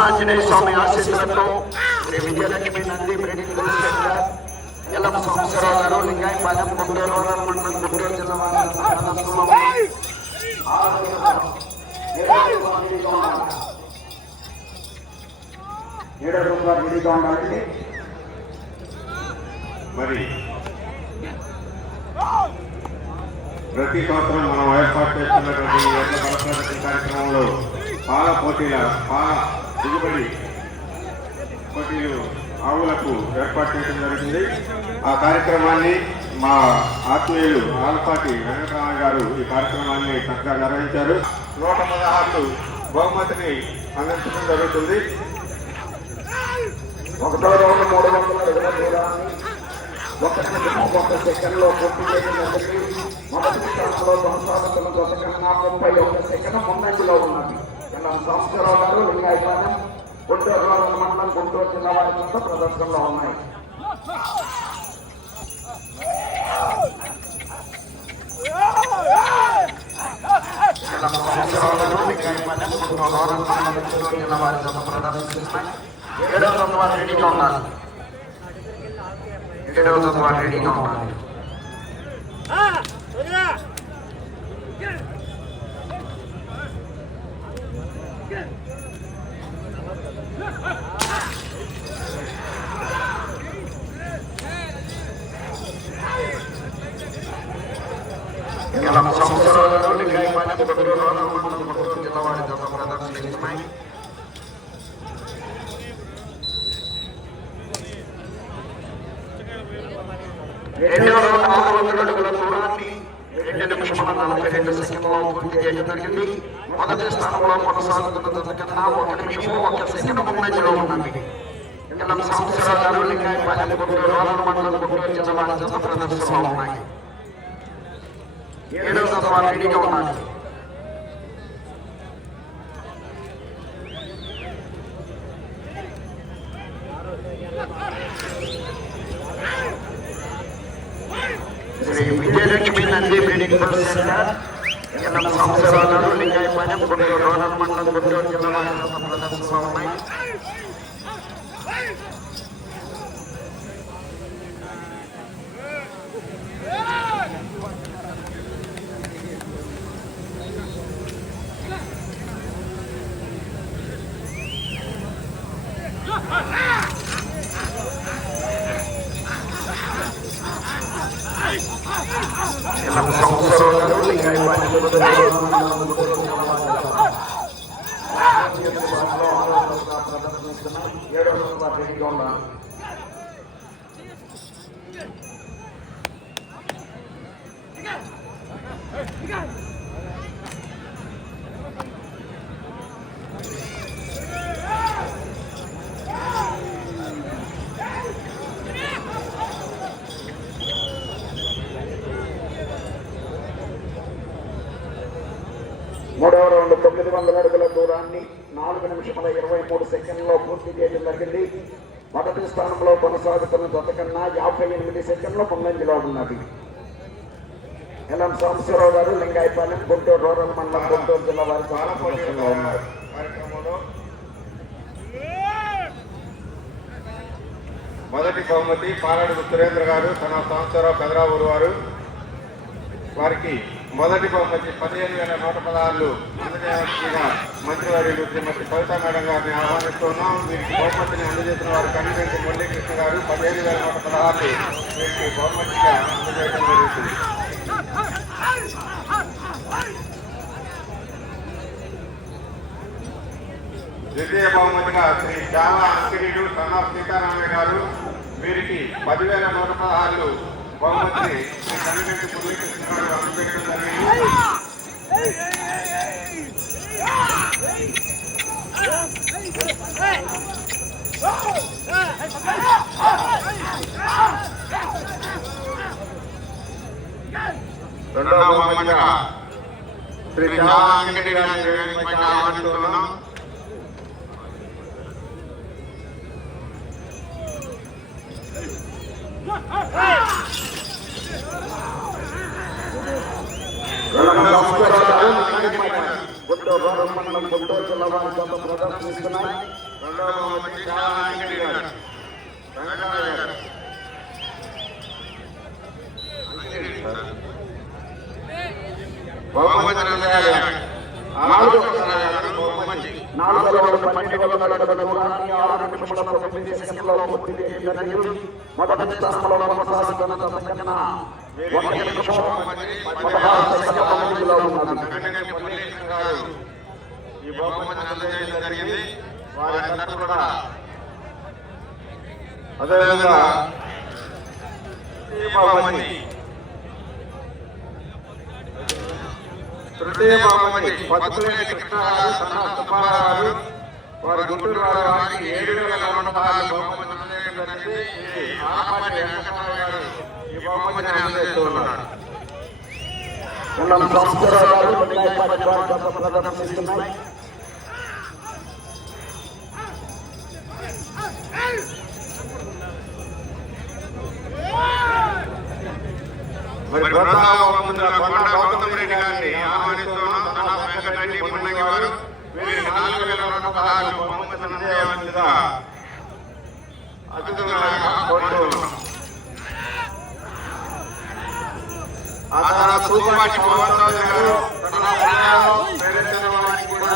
ప్రసన్నాంజనేయ స్వామి ఆశీస్సులతో Shri Vijayalakshmi Nandi breeding centre Yellam సంవత్సరావు గారు లింగాయపాలెం గుంటూరు మండలం గుంటూరు జిల్లా వారి ప్రదర్శనలో ఏడో రోజు వారు రెడీగా ఉండాలండి మరి ప్రతి సంవత్సరం మనం ఏర్పాటు చేస్తున్నటువంటి కార్యక్రమంలో పాల పోటీల పాల దిగుబడి పోటీలు ఆవులకు ఏర్పాటు చేయడం జరిగింది. ఆ కార్యక్రమాన్ని మా ఆత్మీయులు ఆలపాటి వెంకటరామ గారు ఈ కార్యక్రమాన్ని చక్కగా నిర్వహించారు. నూట పదహారు బహుమతిని అందించడం జరుగుతుంది. ఒకటో రెండు మూడు వందల ఇరవై దూరాన్ని ఒక నిమిషం ఒక సెకండ్లో పూర్తి చేసినందుకు మొదటి స్థానంలో కొనసాగుతున్న గత కన్నా ముప్పై ఒక సెకండ్ ముందంజలో ఉన్నది. ఇలా సంస్కరావు గారు లింగాయపాలెం గుంటూరు రూరల్ మండలం గుంటూరు జిల్లా వారి చెంత ప్రదర్శనలో ఉన్నాయి. ప్రదర్శిస్తున్నాయి. ఏడవ తత్వ రెడీగా ఉన్నారు ఏడవ తత్వ రెడీగా ఉన్నారు ఎల్లం సంవత్సరావు గారు లింగాయపాలెం గుంటూరు రూరల్ మండలం గుంటూరు జిల్లా వారి జత ప్రదర్శిస్తున్నాయి రెండు వందల నాలుగు వందల అడుగుల దూరాన్ని రెండు నిమిషముల నలభై రెండు సెకండ్లో పూర్తి చేయడం జరిగింది మొదటి స్థానంలో కొనసాగుతున్న జత కన్నా ఒక నిమిషము ఒక సెకండ్ ముందంజలో ఉన్నది ఇలా సంవత్సరాలు లింగాయపాలెం గుంటూరు రూరల్ మండలం గుంటూరు జిల్లా వారి జత ప్రదర్శనలో ఉన్నాయి ఏడవ జత వారు రెడీగా ఉన్నారు శ్రీ విజయలక్ష్మి నంది బ్రీడింగ్ సెంటర్ ఎల్లం సంవత్సరాలు లింగాయపాలెం గుంటూరు వాళ్ళు తొమ్మిది వందల అడుగుల దూరాన్ని నాలుగు నిమిషముల ఇరవై మూడు సెకండ్లో పూర్తి చేయడం జరిగింది. మొదటి స్థానంలో కొనసాగుతున్న జత కన్నా యాభై ఎనిమిది సెకండ్ల ముందంజలో ఉన్నది. ఎల్ఎం సాంబశివరావు గారు లింగాయపాలెం గుంటూరు రూరల్ మండలం గుంటూరు జిల్లా వారు చాలా సంతోషంగా ఉన్నారు. కార్యక్రమంలో మొదటి బహుమతి పారాడు సురేంద్ర గారు తన సంవత్సరం పెదరావూరు వారు. వారికి మొదటి బహుమతి పదిహేను వేల నూట పదహారులు అందజేయాల్సిన మంత్రివర్యులు శ్రీమతి కవిత మేడం గారిని ఆహ్వానిస్తున్నాం. వీరికి బహుమతిని అందజేసిన వారు కన్వీనర్ మురళీకృష్ణ గారు పదిహేను వేల నూట పదహారులు వీరికి బహుమతిగా అందజేయడం జరుగుతుంది. ద్వితీయ బహుమతిగా శ్రీ చాలా అంకిరీడు సన్నా సీతారామయ్య గారు వీరికి పదివేల నూట పదహారులు బహుమతిని శ్రీ కన్వీనర్ మురళీకృష్ణ గారు అందజేయడం జరిగింది రెండవ బహుమతిగా శ్రీ చాలా అంకినీయుడు గారిని పైన ఆహ్వానిస్తున్నాం ఎల్ఎం సాంబశివరావు గారు లింగాయపాలెం గుంటూరు రూరల్ గుంటూరు జిల్లా వారి చేత ప్రదర్శిస్తున్నాయి రెండవ బహుమతి గారు రంగనాథ్ గారు బహుమతి రంగనాథ్ బహుమతి నాలుగవ రౌండ్ పన్నెండు వందల దూరాన్ని ఆరు నిమిషముల తొమ్మిది సెకండ్లలో పూర్తి చేయడం మొదటి స్థానంలో కొనసాగుతున్న ఈ బహుమతి అందజేయడం జరిగింది వారందరూ కూడా అదేవిధంగా ఈ బహుమతి తృతీయ బహుమతి కృష్ణారావు సుబ్బారావు వారు గుంటూరు ఏడు వేల బహుమతి అందజేయడం జరిగింది వెంకటరావు బహుమతిని అందజేస్తూ ఉన్నారు. ఎల్లం సంస్కరావు గారు వెంకయ్యపాటి వారి చేత ప్రదర్శిస్తున్నాయి మరి ప్రతాపముద్ర కొండ గౌతమ్ రెడ్డి గారిని ఆహ్వానిస్తున్నాం తన వెంకటరెడ్డి మున్నంగి వారు. వీరి నాలుగు వేల నూట పదహారు బహుమతి అందజేయవలసిందిగా అతిథులుగా కోరుతున్నాం ఆ తర్వాత తూపాటి చౌదరి గారు తన ప్రయాణం పేరెత్తిన వారికి కూడా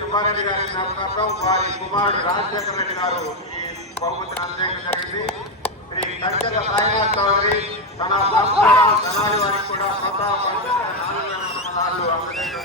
సుబ్బారెడ్డి గారి జ్ఞాపకార్థం వారి కుమారుడు రాజశేఖర రెడ్డి గారు ఈ బహుమతిని అందజేయడం జరిగింది. శ్రీ కంచెల సాయినాథ్ చౌదరి తన సంస్థ వారికి కూడా అందజేయడం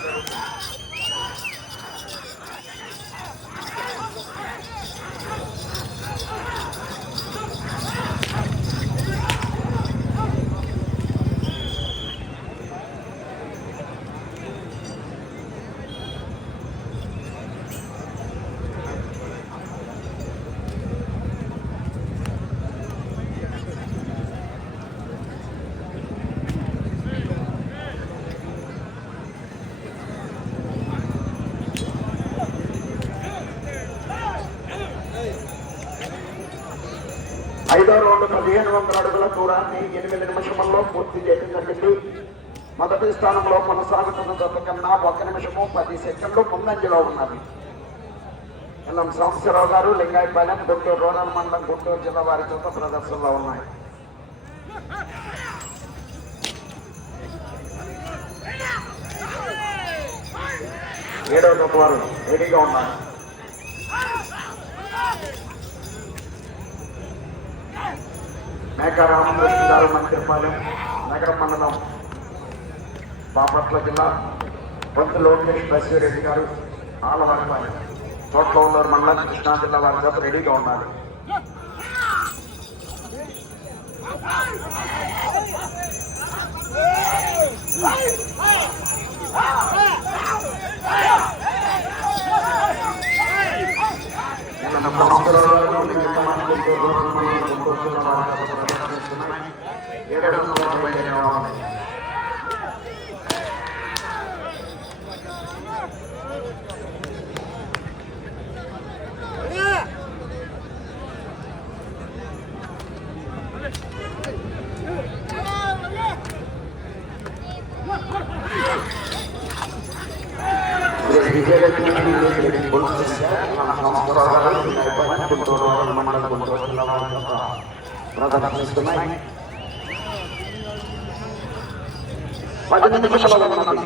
పదిహేను వందల అడుగుల దూరాన్ని ఎనిమిది నిమిషంలో పూర్తి చేయడం జరిగింది. మొదటి స్థానంలో కొనసాగుతున్న జత కన్నా ఒక నిమిషము పది సెకండ్లు ముందంజలో ఉన్నది. ఎల్లం సంవత్సరావు గారు లింగాయపాలెం గుంటూరు రూరల్ మండలం గుంటూరు జిల్లా వారి చేత ప్రదర్శనలో ఉన్నాయి. ఏడవ వారు రెడీగా ఉన్నారు. మేకా రామకృష్ణ గారు మంత్రిపాలెం నగర మండలం బాపట్ల జిల్లా పంతు లోకేష్ బసిరెడ్డి గారు ఆలవారిపాలెం తోటకూరు మండలం కృష్ణా జిల్లా వారి చేత రెడీగా ఉన్నారు Hey! ప్రదర్శిస్తున్నాయి పది నిమిషాల ఉన్నది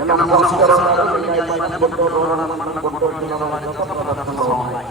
ఎల్లం సంస్కారం గుంటూరు రూరల్ మండలం గుంటూరు జిల్లా వారి చేత ప్రదర్శనలో ఉన్నాయి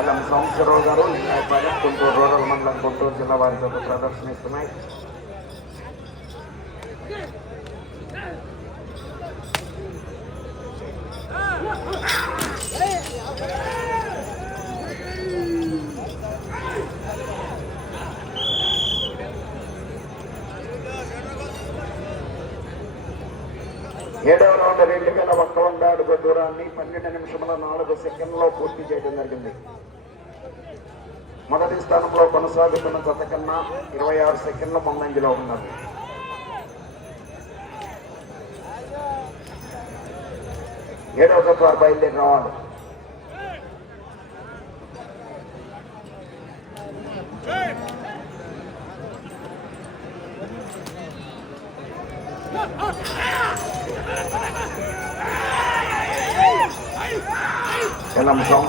సెంటర్ ఎల్ఎం సంవత్సరావు గారు లింగాయపాలెం గుంటూరు రూరల్ మండలం గుంటూరు జిల్లా వారి చేత ప్రదర్శనిస్తున్నాయి. ఏడవ రౌండ్ రెండు వేల ఒక్క వంద అడుగు దూరాన్ని పన్నెండు నిమిషముల నాలుగు సెకండ్లో పూర్తి చేయడం జరిగింది. మొదటి స్థానంలో కొనసాగుతున్న జత కన్నా ఇరవై ఆరు సెకండ్ల ముందంజలో ఉన్నది. ఏడవ జత బయలుదేరి రావాలి.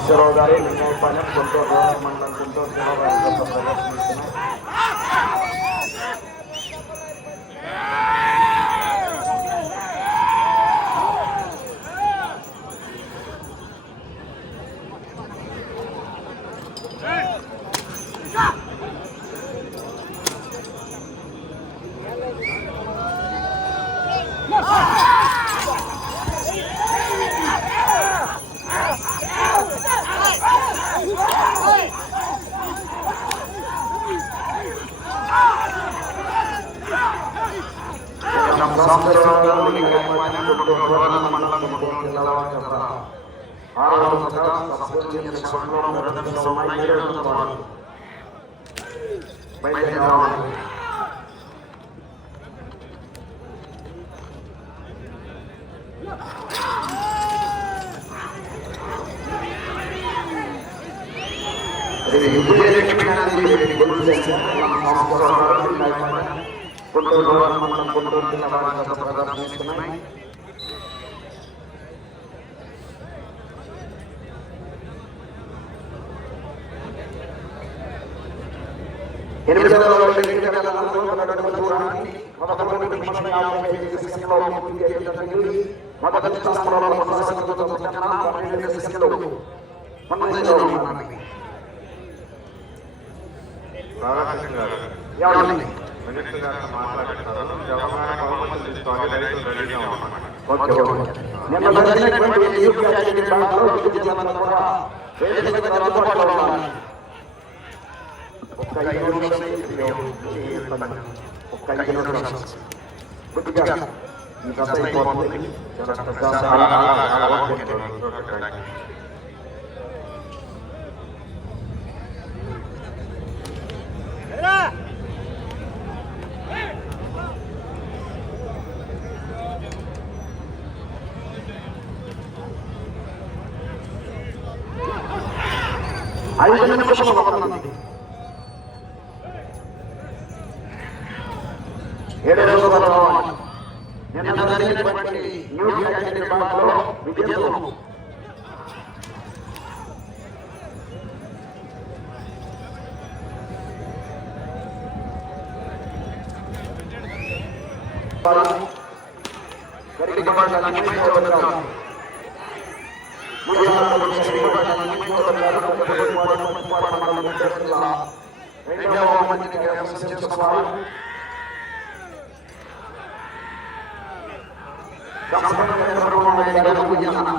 ఎల్లం సంవత్సరావు గారు లింగాయపాలెం గుంటూరు రూరల్ మండలం గుంటూరు జిల్లా వారి చేత ప్రదర్శనిస్తున్నాయి ఎల్లం సంవత్సరావు గారు లింగాయపాలెం గుంటూరు రూరల్ మండలం గుంటూరు జిల్లా వారి చేత ఆరవ జత సబ్జెక్ట్ స్వర్ణంలో ప్రదర్శిస్తున్నాయి ఏడవ జత వారు బయలుదేరి రావాలి శ్రీ విజయలక్ష్మి గారి గురువు చేసిన గుంటూరు రూరల్ మండలం గుంటూరు జిల్లా వారి చేత ప్రదర్శనిస్తున్నాయి ఎనిమిదవ రౌండ్ రెండు వేల నలభై ఒక అడుగుల దూరాన్ని పదకొండు నిమిషముల యాభై ఐదు సెకండ్లలో పూర్తి చేయడం జరిగింది. మొదటి స్థానంలో కొనసాగుతున్న కన్నా పన్నెండు సెకండ్లు ముందంజలో ఉన్నాయి. రాధాకృష్ణ గారు ఎవరండి? Minister Yeah. నిమిషాలు ఈ ఇబ్బంది. ఒక్క ఐదు నిమిషాలు. కొద్దిగా ఈ కథ అయిపోతుంది. జరిగినటువంటి న్యూ కేటగిరీ బ్యాట్లో విజేతలు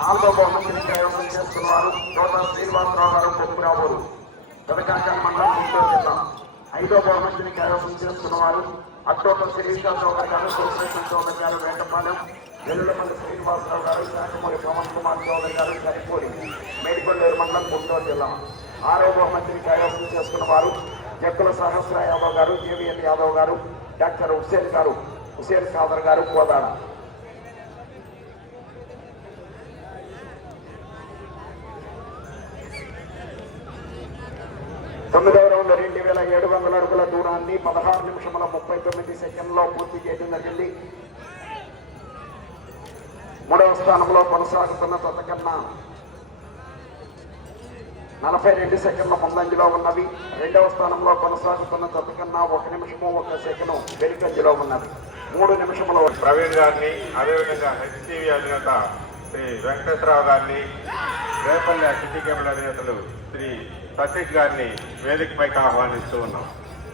నాలుగో బహుమతిని కైవసం చేస్తున్నారు శ్రీనివాసరావు గారు పొప్పురాబోరు కనకాంజన్ మండలం జిల్లా. ఐదో బహుమతిని కైవసం చేస్తున్నవారు. అక్టోబర్ శిరీష గారు సురేషన్ చౌదరి గారు వేటపాలెం వెల్లులపల్లి శ్రీనివాసరావు గారు శాఖమూరి పవన్ కుమార్ చౌదరి గారు కరిపూరి మేడికొండూరు మండలం గుంటూరు జిల్లా. ఆరో బహుమతిని కైవసం చేసుకున్న వారు జక్కుల సహస్ర యాదవ్ గారు జేవిఎన్ యాదవ్ గారు డాక్టర్ హుసేన్ గారు హుసేన్ ఖాదర్ గారు కోదాడ. తొమ్మిదవ రౌండ్ రెండు వేల ఏడు వందల అడుగుల దూరాన్ని పదహారు నిమిషముల ముప్పై తొమ్మిది సెకండ్లో పూర్తి చేయడం జరిగింది. మూడవ స్థానంలో కొనసాగుతున్న తతకన్నా నలభై రెండు సెకండ్ల ముందంజలో ఉన్నవి. రెండవ స్థానంలో కొనసాగుతున్న తతకన్నా ఒక నిమిషము ఒక సెకండ్ వెనుకంజలో ఉన్నవి. మూడు నిమిషంలో ప్రవీణ్ గారిని అదేవిధంగా హెచ్టీవీ అధినేత శ్రీ వెంకటేశ్వరరావు గారిని రేపల్లి సిటీ కేబుల్ అధినేతలు శ్రీ సతీష్ గారిని వేదికపైకి ఆహ్వానిస్తూ ఉన్నాం.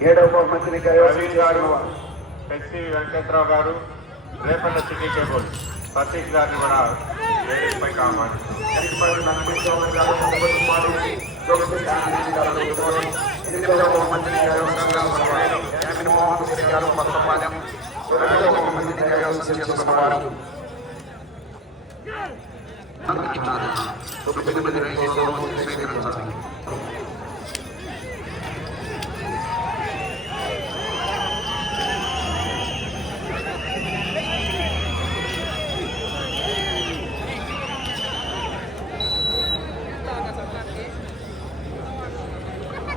ఏడవ మంత్రి ప్రవీణ్ గారు. హెచ్టీవీ వెంకటేశ్వరరావు గారు రేపల్లి సిటీ కేబుల్ సతీష్ గారిని కూడా వేదికపైకి ఆహ్వానిస్తున్నాం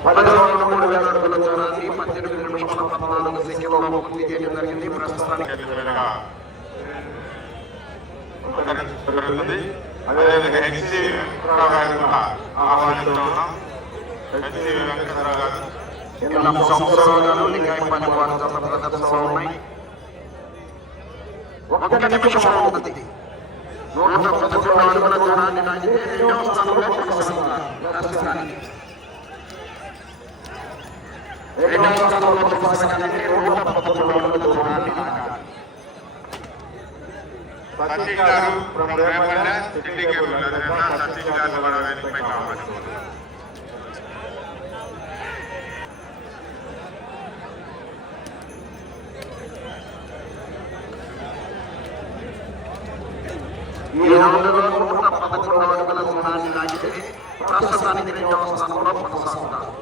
పదకొండు మూడు వేల అడుగుల దూరాన్ని పద్దెనిమిది నిమిషముల పద్నాలుగు సెకండ్లలో పూర్తి చేయడం జరిగింది ప్రస్తుతానికి మీదుగా జరుగుతుంది అదేవిధంగా హెచ్సివి వెంకటరావు గారిని కూడా ఆహ్వానిస్తూ ఉన్నాం హెచ్సివి వెంకటరావు గారు ఎల్లం సంవత్సరాలు గారు లింగాయపల్లి వారి జత ప్రదర్శనలో ఉన్నాయి ఒక నిమిషం అవుతుంది నూట పదకొండు అడుగుల దూరాన్ని లాగి రెండవ స్థానంలో కొనసాగుతున్నారు ప్రస్తుతానికి రెండవ స్థానంలో కొనసాగాలంటే నూట పదకొండు అడుగుల దూరాన్ని లాగాలి సతీష్ గారు ఫ్రమ్ రేపల్లె సిటీ కేబుల్ అధినేత సతీష్ గారిని కూడా వేదికపైకి ఆహ్వానిస్తూ ఉన్నాం ఈ రౌండ్లో నూట పదకొండు అడుగుల దూరాన్ని లాగితే ప్రస్తుతానికి రెండవ స్థానంలో కొనసాగుతారు